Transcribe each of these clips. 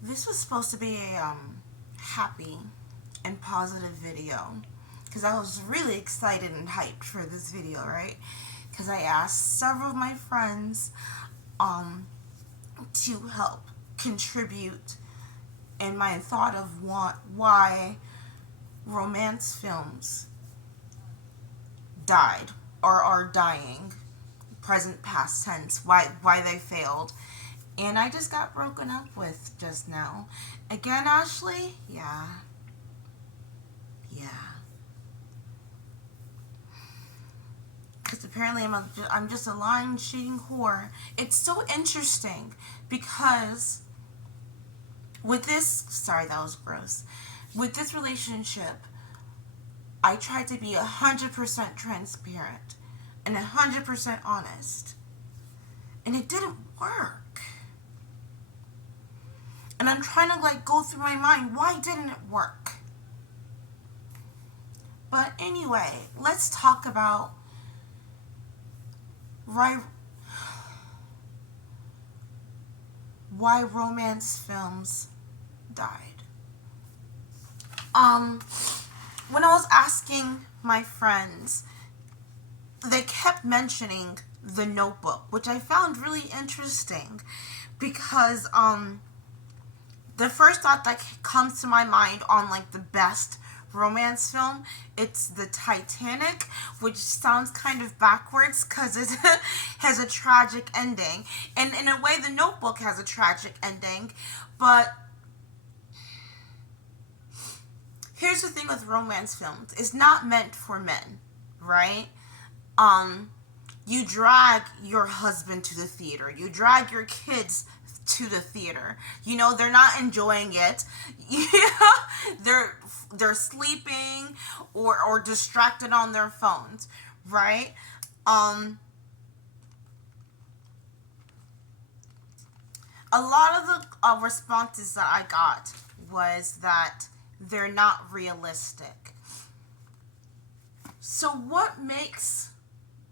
This was supposed to be a happy and positive video because I was really excited and hyped for this video, right? Because I asked several of my friends um to help contribute in my thought of why romance films died or are dying, present past tense, why they failed. And I just got broken up with just now. Again, Ashley? Yeah. Yeah. Because apparently I'm just a lying, cheating whore. It's so interesting because with this, sorry, that was gross. With this relationship, I tried to be 100% transparent and 100% honest. And it didn't work. And I'm trying to like go through my mind, why didn't it work? But anyway, let's talk about why romance films died. Um, when I was asking my friends, they kept mentioning The Notebook, which I found really interesting because the first thought that comes to my mind on like the best romance film, it's the Titanic, which sounds kind of backwards because it has a tragic ending, and in a way The Notebook has a tragic ending. But here's the thing with romance films, it's not meant for men, right? um you drag your husband to the theater, you drag your kids to the theater. You know, they're not enjoying it. they're they're sleeping or distracted on their phones, right? um a lot of the responses that I got was that they're not realistic. So what makes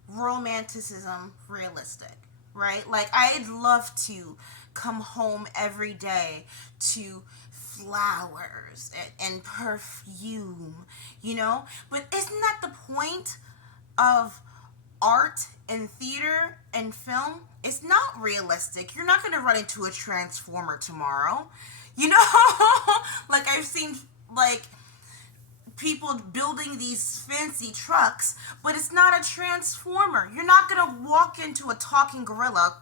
romanticism realistic, right? Like, I'd love to come home every day to flowers and perfume, you know? But isn't that the point of art and theater and film? It's not realistic. You're not going to run into a transformer tomorrow. You know? Like, I've seen, like, people building these fancy trucks, but it's not a transformer. You're not gonna walk into a talking gorilla.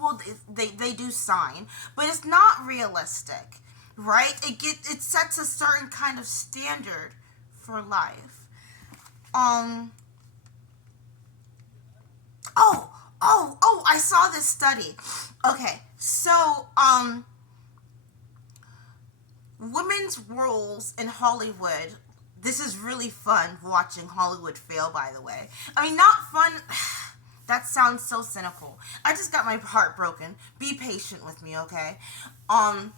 Well, they do sign, but it's not realistic, right? It sets a certain kind of standard for life. Um. Oh! I saw this study. Okay, so women's roles in Hollywood. This is really fun watching Hollywood fail, by the way. I mean, not fun. That sounds so cynical. I just got my heart broken. Be patient with me, okay? Um,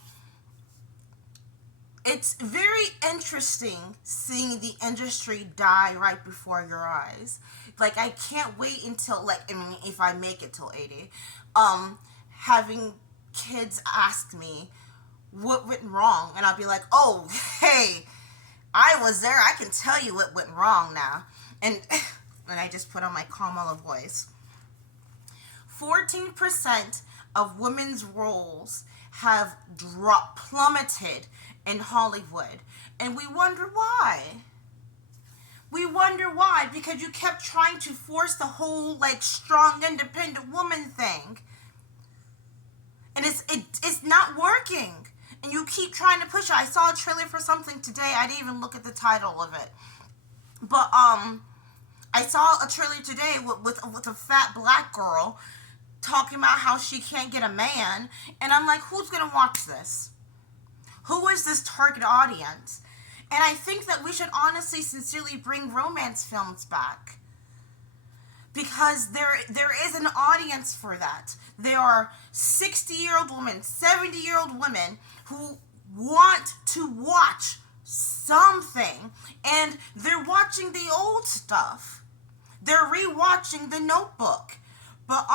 it's very interesting seeing the industry die right before your eyes. Like, I can't wait until, like, I mean, if I make it till 80, having kids ask me what went wrong, and I'll be like, oh, hey, I was there. I can tell you what went wrong now. And and I just put on my Kamala voice. 14% of women's roles have plummeted in Hollywood. And we wonder why. We wonder why, because you kept trying to force the whole like strong independent woman thing. And it's not working. And you keep trying to push it. I saw a trailer for something today. I didn't even look at the title of it. But I saw a trailer today with a fat black girl talking about how she can't get a man, and I'm like, who's gonna watch this? Who is this target audience? And I think that we should honestly, sincerely bring romance films back because there is an audience for that. There are 60-year-old women, 70-year-old women who want to watch something, and they're watching the old stuff. They're rewatching The Notebook, but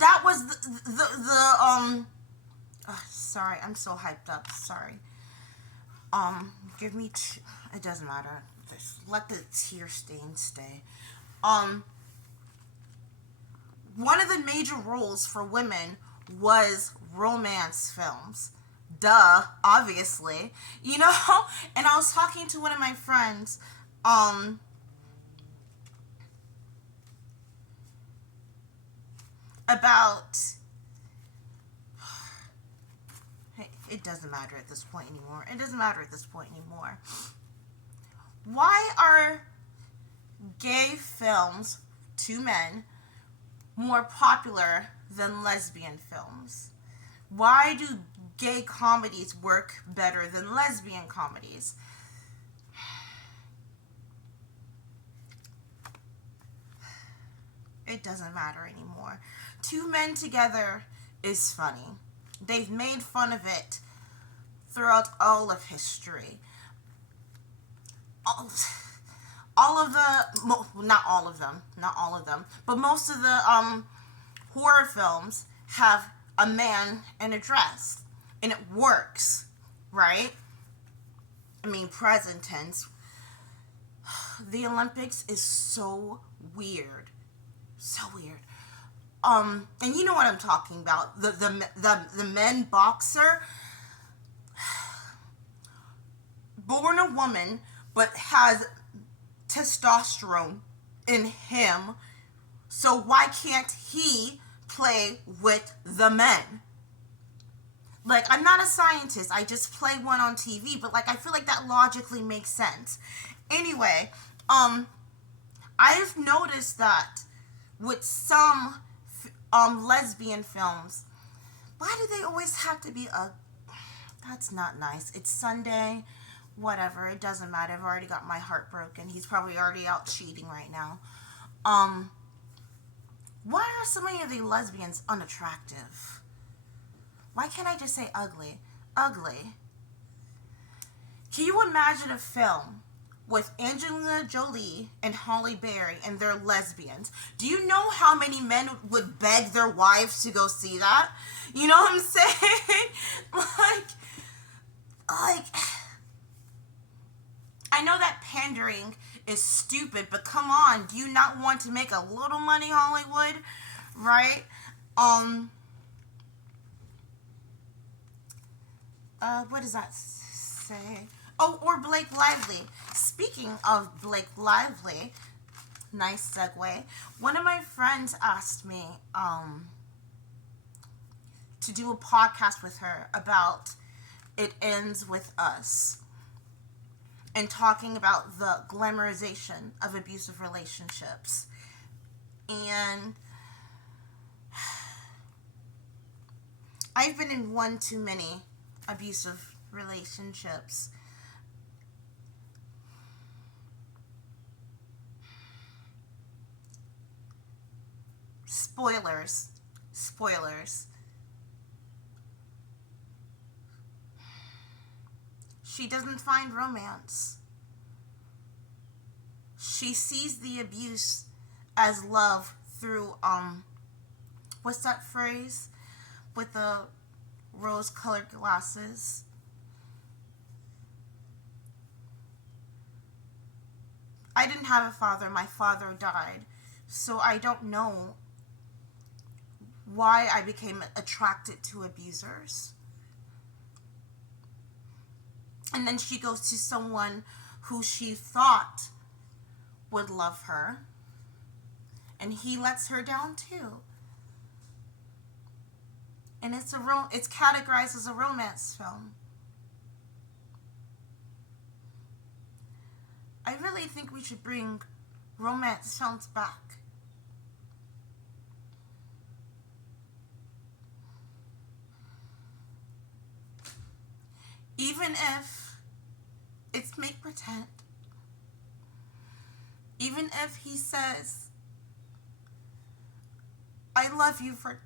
that was the Sorry, I'm so hyped up. Sorry. Give me. It doesn't matter. Just let the tear stain stay. Um, One of the major roles for women was romance films. Duh, obviously. You know? And I was talking to one of my friends, about. It doesn't matter at this point anymore. It doesn't matter at this point anymore. Why are gay films, two men, more popular than lesbian films? Why do gay comedies work better than lesbian comedies? It doesn't matter anymore. Two men together is funny. They've made fun of it throughout all of history. All of the, not all of them, but most of the horror films have a man in a dress, and it works, right? I mean, present tense. The Olympics is so weird, so weird. And you know what I'm talking about. The men boxer, born a woman, but has testosterone in him. So why can't he play with the men? Like, I'm not a scientist. I just play one on TV, but like I feel like that logically makes sense. Anyway, I've noticed that with some lesbian films, why do they always have to be a... That's not nice. It's Sunday. Whatever. It doesn't matter. I've already got my heart broken. He's probably already out cheating right now. Why are so many of the lesbians unattractive? Why can't I just say ugly? Ugly. Can you imagine a film with Angelina Jolie and Halle Berry and they're lesbians? Do you know how many men would beg their wives to go see that? You know what I'm saying? like, I know that pandering is stupid, but come on, do you not want to make a little money, Hollywood? Right? What does that say? Oh, or Blake Lively. Speaking of Blake Lively, nice segue. One of my friends asked me to do a podcast with her about It Ends With Us and talking about the glamorization of abusive relationships. And I've been in one too many abusive relationships. Spoilers. She doesn't find romance. She sees the abuse as love through, what's that phrase? With the rose-colored glasses. I didn't have a father. My father died. So I don't know why I became attracted to abusers. And then she goes to someone who she thought would love her, and he lets her down too. And it's categorized as a romance film. I really think we should bring romance films back. Even if it's make pretend. Even if he says, I love you for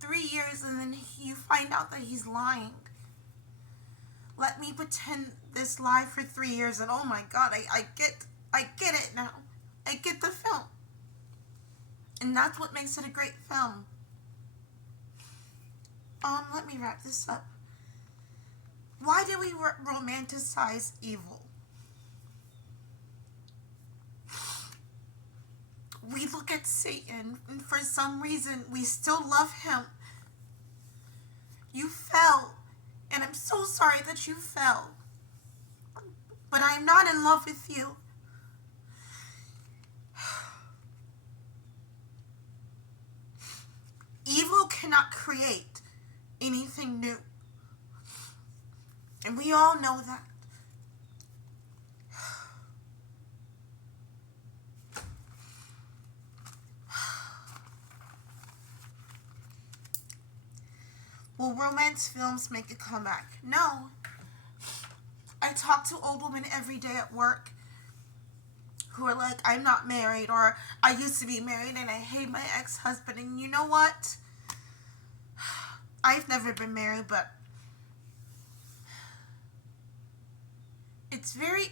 3 years and then you find out that he's lying. Let me pretend this lie for 3 years and oh my God, I get it now. I get the film. And that's what makes it a great film. let me wrap this up. Why do we romanticize evil? We look at Satan, and for some reason, we still love him. You fell, and I'm so sorry that you fell. But I'm not in love with you. Evil cannot create anything new. And we all know that. Will romance films make a comeback? No. I talk to old women every day at work who are like, I'm not married, or I used to be married and I hate my ex-husband. And you know what? I've never been married, but it's very